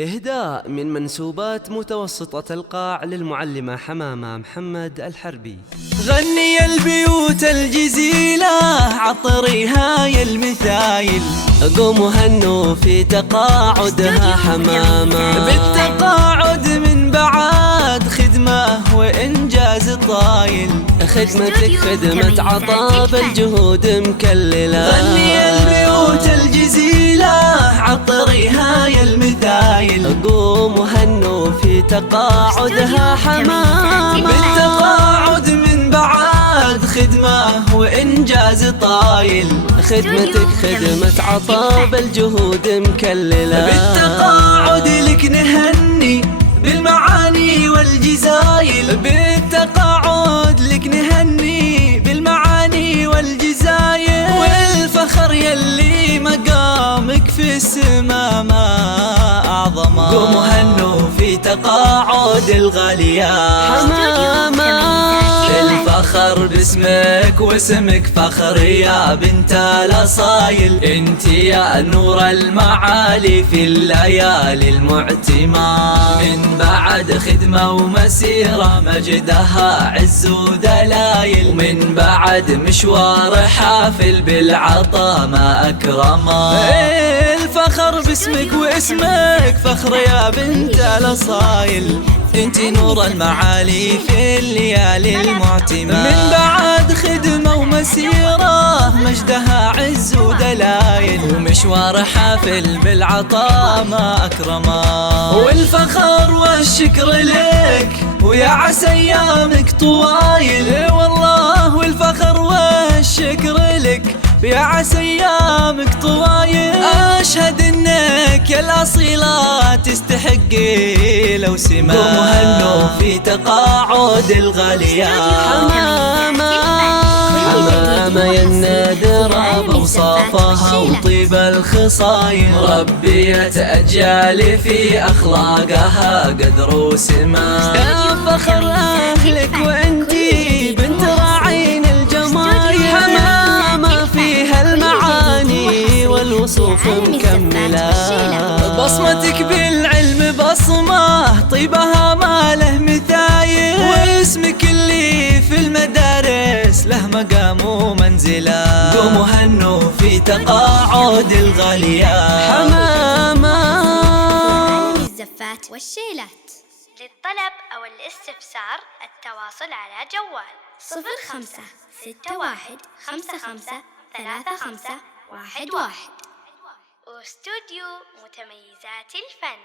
إهداء من منسوبات متوسطة القاع للمعلمة حمامة محمد الحربي. غني البيوت الجزيلة عطريها يا المثايل، قوموا هنوا في تقاعدها حمامة، بالتقاعد من بعد خدمة وإنجاز طايل، خدمتك خدمة عطاء بالجهود مكللة. غني البيوت الجزيلة عطريها يا المثايل، قوموا هنوا في تقاعدها حمامة، بالتقاعد من بعد خدمة وإنجاز طايل، خدمتك خدمة عطاء بالجهود مكللة. بالتقاعد لك نهني بالمعاني والجزايل، بالتقاعد لك نهني بالمعاني والجزايل، والفخر يلي مقامك في السما ما أعظم. قوموا هنوا في تقاعد الغالية حمامة، الفخر باسمك واسمك فخر يا بنت الأصايل، انت يا نور المعالي في الليالي المعتمة، من بعد خدمة ومسيرة مجدها عز ودلايل، ومن بعد مشوار حافل بالعطا ما أكرمه. الفخر باسمك واسمك فخر يا بنت الأصايل، انت نور المعالي في الليالي المعتمة، من بعد خدمة ومسيرة مجدها عز ودلايل، ومشوار حافل بالعطاء ما أكرمه. والفخر والشكر لك ويا عسى أيامك طوايل، والله والفخر والشكر لك يا عسى أيامك طوايل، أشهد إنك يا الأصيلة تستحقي لو سما. قوموا هنوا في تقاعد الغالية حمامة، حمامة يا النادرة بأوصافها وطيب الخصايل، مربية أجيال في أخلاقها قدر وسما. يا فخر أهلك وأنتي بنت راعين الجمايل، حمامة فيها المعاني والوصوف مكملة، بصمتك بالعلم بصمة طيبها ما له مثايل، واسمك اللي في المدارس له مقام ومنزلة. قوموا هنوا في تقاعد الغالية حمامة. الزفات والشيلات. للطلب أو الاستفسار التواصل على جوال 0561553511 واستوديو متميزات الفن.